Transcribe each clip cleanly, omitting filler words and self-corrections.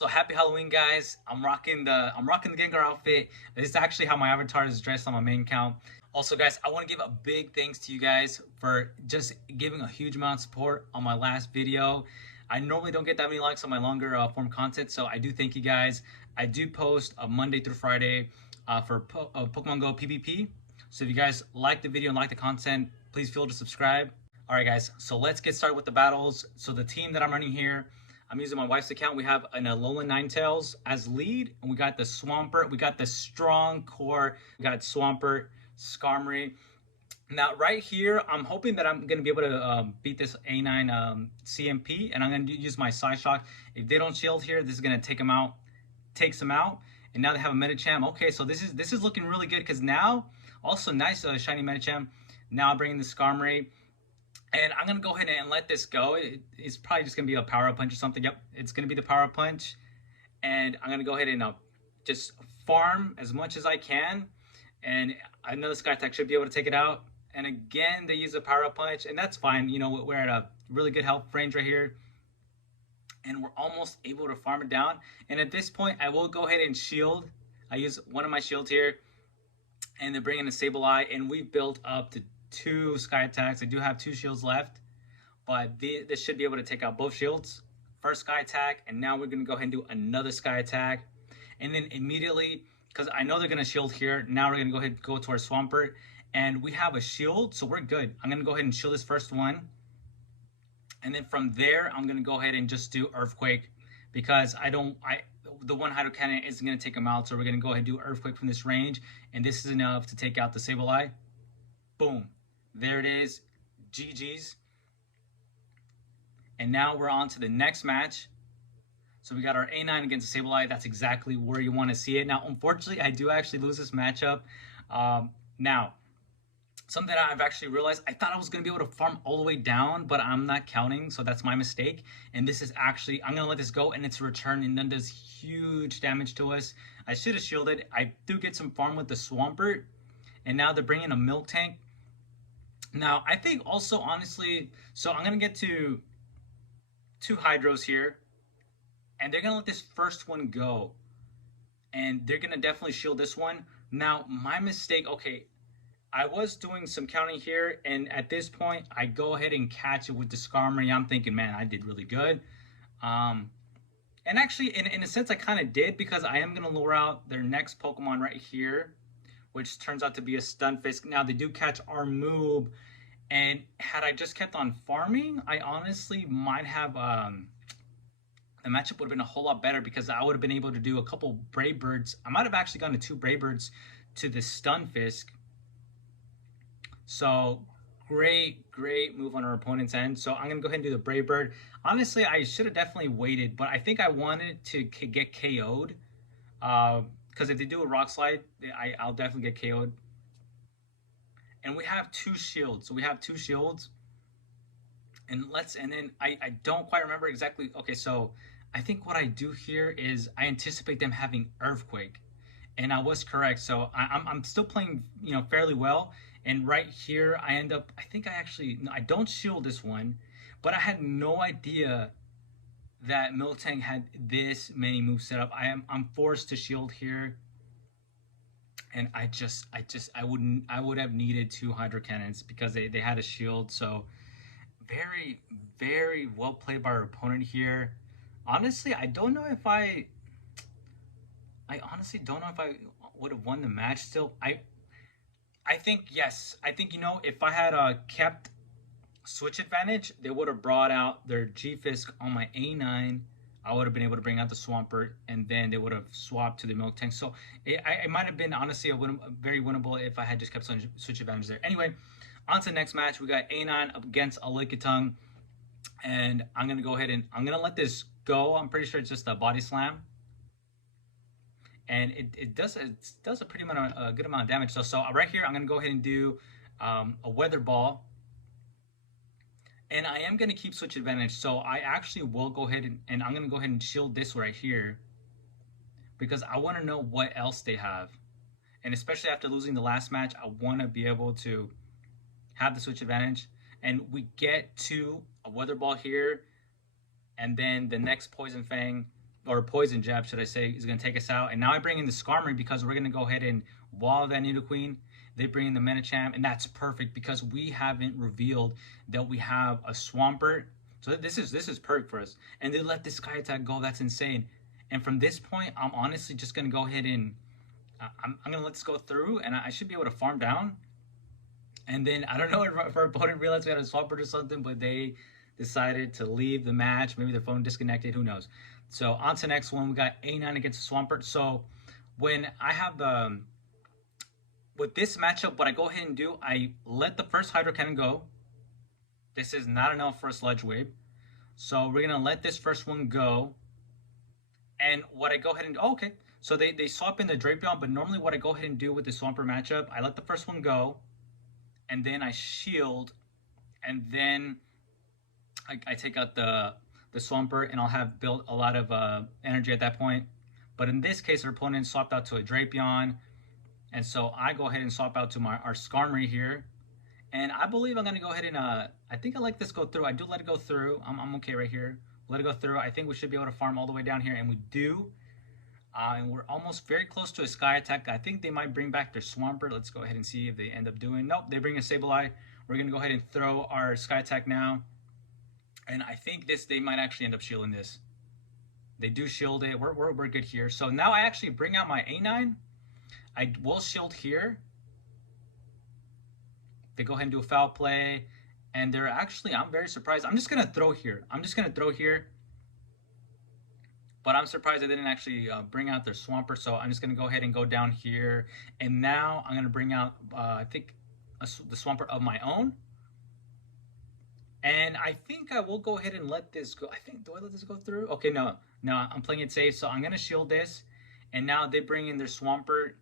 So happy Halloween, guys! I'm rocking the Gengar outfit. This is actually how my avatar is dressed on my main account. Also, guys, I want to give a big thanks to you guys for just giving a huge amount of support on my last video. I normally don't get that many likes on my longer form content, so I do thank you guys. I do post Monday through Friday for Pokemon Go PvP. So if you guys like the video and like the content, please feel to subscribe. All right, guys. So let's get started with the battles. So the team that I'm running here. I'm using my wife's account. We have an Alolan Ninetales as lead, and we got the Swampert. We got the strong core. We got Swampert, Skarmory. Now, right here, I'm hoping that I'm going to be able to beat this A9 CMP, and I'm going to use my Side Shock. If they don't shield here, this is going to take them out, takes them out. And now they have a Medicham. Okay, so this is looking really good because now, also nice shiny Medicham. Now I'm bringing the Skarmory. And I'm going to go ahead and let this go. It's probably just going to be a power punch or something. Yep, it's going to be the power punch. And I'm going to go ahead and just farm as much as I can. And I know this guy tech should be able to take it out. And again, they use a power punch. And that's fine. You know, we're at a really good health range right here. And we're almost able to farm it down. And at this point, I will go ahead and shield. I use one of my shields here. And they're bringing a Sableye. And we've built up to 2 sky attacks. I do have 2 shields left, but this should be able to take out both shields. First sky attack, and now we're going to go ahead and do another sky attack. And then immediately, because I know they're going to shield here, now we're going to go ahead and go to our Swampert. And we have a shield, so we're good. I'm going to go ahead and shield this first one. And then from there, I'm going to go ahead and just do Earthquake, because the one Hydro Cannon isn't going to take them out, so we're going to go ahead and do Earthquake from this range. And this is enough to take out the Sableye. Boom. There it is. GG's. And now we're on to the next match. So we got our A9 against the Sableye. That's exactly where you want to see it. Now, unfortunately, I do actually lose this matchup. Now, something that I've actually realized, I thought I was going to be able to farm all the way down, but I'm not counting, so that's my mistake. And this is actually, I'm going to let this go, and it's a return, and then does huge damage to us. I should have shielded. I do get some farm with the Swampert, and now they're bringing a Milk Tank. Now, I think also, honestly, so I'm going to get to 2 Hydros here, and they're going to let this first one go, and they're going to definitely shield this one. Now, my mistake, okay, I was doing some counting here, and at this point, I go ahead and catch it with the Skarmory. I'm thinking, man, I did really good. And actually, in a sense, I kind of did, because I am going to lure out their next Pokemon right here, which turns out to be a Stunfisk. Now, they do catch our move, and had I just kept on farming, I honestly might have, the matchup would have been a whole lot better, because I would have been able to do a couple Brave Birds. I might have actually gone to 2 Brave Birds to the Stunfisk. So, great move on our opponent's end. So, I'm going to go ahead and do the Brave Bird. Honestly, I should have definitely waited, but I think I wanted to get KO'd. Because if they do a Rock Slide, I'll definitely get KO'd. And we have 2 shields. So we have 2 shields. And then I don't quite remember exactly. Okay, so I think what I do here is I anticipate them having Earthquake. And I was correct. So I'm still playing, you know, fairly well. And right here, I end up, I think I don't shield this one. But I had no idea that Miltank had this many moves set up. I'm forced to shield here, and I would have needed 2 Hydro Cannons because they had a shield. So very well played by our opponent here. Honestly, I honestly don't know if I would have won the match still. I think yes. I think, you know, if I had kept Switch Advantage, they would have brought out their G-Fisk on my A9. I would have been able to bring out the Swampert, and then they would have swapped to the Milk Tank. So it might have been, honestly, very winnable if I had just kept Switch Advantage there. Anyway, on to the next match. We got A9 up against Alolan, and I'm going to go ahead and I'm going to let this go. I'm pretty sure it's just a Body Slam. And it does a pretty good amount of damage. So right here, I'm going to go ahead and do a Weather Ball. And I am going to keep Switch Advantage, so I actually will go ahead and I'm going to go ahead and shield this right here, because I want to know what else they have. And especially after losing the last match, I want to be able to have the Switch Advantage. And we get to a Weather Ball here, and then the next Poison Fang. or poison jab, should I say, is going to take us out. And now I bring in the Skarmory because we're going to go ahead and wall that Nidoqueen. They bring in the Medicham, and that's perfect because we haven't revealed that we have a Swampert. So this is perfect for us. And they let this Sky Attack go. That's insane. And from this point, I'm honestly just going to go ahead and I'm going to let this go through, and I should be able to farm down. And then I don't know if our opponent realized we had a Swampert or something, but they decided to leave the match. Maybe their phone disconnected. Who knows? So on to the next one. We got A9 against Swampert. So when I have the with this matchup, what I go ahead and do, I let the first Hydro Cannon go. This is not enough for a Sludge Wave. So we're going to let this first one go. And what I go ahead and do, oh, okay. So they swap in the Drapion, but normally what I go ahead and do with the Swampert matchup, I let the first one go. And then I shield. And then I take out the Swampert, and I'll have built a lot of energy at that point. But in this case, our opponent swapped out to a Drapion. And so I go ahead and swap out to our Skarmory here. And I believe I'm going to go ahead and, I think I like this go through. I do let it go through. I'm okay right here. Let it go through. I think we should be able to farm all the way down here, and we do. And we're almost very close to a Sky Attack. I think they might bring back their Swampert. Let's go ahead and see if they end up doing. Nope, they bring a Sableye. We're going to go ahead and throw our Sky Attack now. And I think they might actually end up shielding this. They do shield it. We're good here. So now I actually bring out my A9. I will shield here. They go ahead and do a foul play. And they're actually, I'm very surprised. I'm just going to throw here. But I'm surprised they didn't actually bring out their Swampert. So I'm just going to go ahead and go down here. And now I'm going to bring out, I think, the Swampert of my own. And I think I will go ahead and let this go. Do I let this go through? Okay, no, I'm playing it safe. So I'm going to shield this. And now they bring in their Swampert.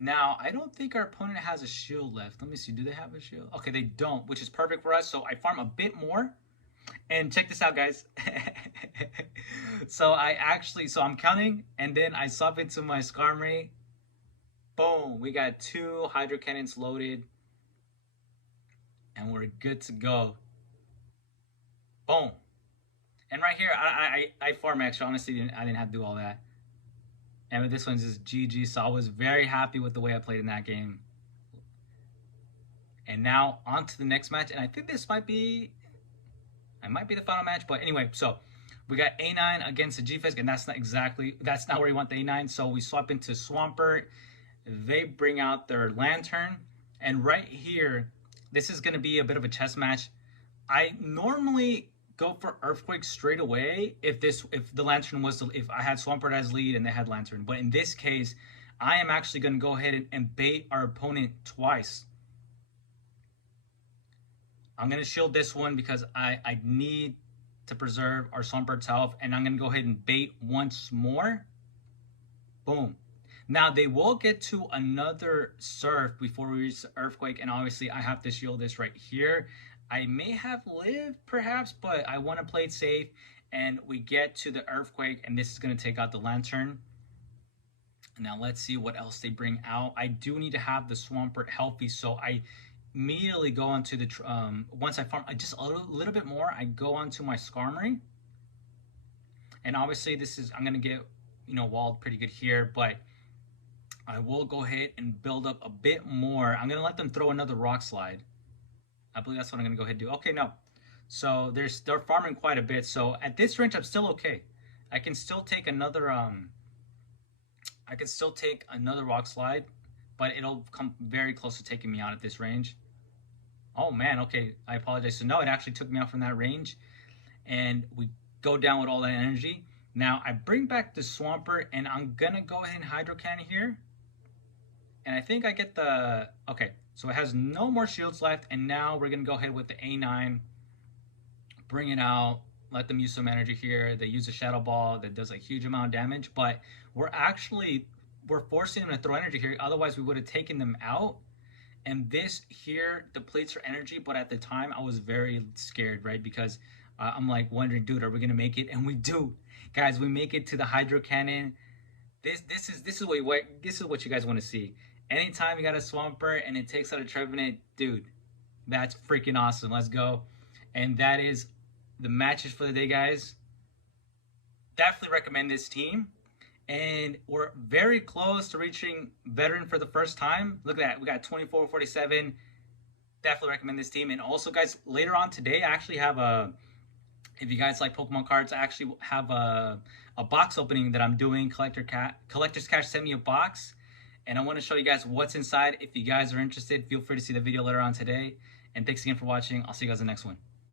Now, I don't think our opponent has a shield left. Let me see. Do they have a shield? Okay, they don't, which is perfect for us. So I farm a bit more. And check this out, guys. So I'm counting, and then I swap into my Skarmory. Boom. We got 2 Hydro Cannons loaded. And we're good to go. Boom. And right here, I farm extra. Honestly, I didn't have to do all that. And with this one's just GG. So I was very happy with the way I played in that game. And now on to the next match. And I think this might be the final match. But anyway, so we got A9 against the G-Fisk. And that's not where you want the A9. So we swap into Swampert. They bring out their Lantern. And right here, this is going to be a bit of a chess match. I normally go for Earthquake straight away if the Lantern was if I had Swampert as lead and they had Lantern. But in this case, I am actually going to go ahead and bait our opponent twice. I'm going to shield this one because I need to preserve our Swampert's health, and I'm going to go ahead and bait once more. Boom. Now, they will get to another Surf before we reach the Earthquake, and obviously I have to shield this right here. I may have lived, perhaps, but I want to play it safe, and we get to the Earthquake, and this is going to take out the Lantern. Now, let's see what else they bring out. I do need to have the Swampert healthy, so I immediately go onto the... once I farm just a little bit more, I go onto my Skarmory. And obviously, I'm going to get, walled pretty good here, but... I will go ahead and build up a bit more. I'm going to let them throw another Rock Slide. I believe that's what I'm going to go ahead and do. Okay, no. So they're farming quite a bit. So at this range, I'm still okay. I can still take another Rock Slide, but it'll come very close to taking me out at this range. Oh man, okay. I apologize. So no, it actually took me out from that range. And we go down with all that energy. Now I bring back the Swampert, and I'm going to go ahead and Hydro Cannon here. And I think I get the... Okay, so it has no more shields left. And now we're going to go ahead with the A9. Bring it out. Let them use some energy here. They use a Shadow Ball that does a huge amount of damage. But we're forcing them to throw energy here. Otherwise, we would have taken them out. And this here depletes her energy. But at the time, I was very scared, right? Because I'm like wondering, dude, are we going to make it? And we do. Guys, we make it to the Hydro Cannon. This is what you guys want to see. Anytime you got a Swampert and it takes out a Trevenant, dude, that's freaking awesome. Let's go. And that is the matches for the day, guys. definitely recommend this team. And we're very close to reaching veteran for the first time. Look at that. We got 2447. Definitely recommend this team. And also, guys, later on today, I actually have if you guys like Pokemon cards, I actually have a box opening that I'm doing. Collector's Cash sent me a box, and I want to show you guys what's inside. If you guys are interested, feel free to see the video later on today. And thanks again for watching. I'll see you guys in the next one.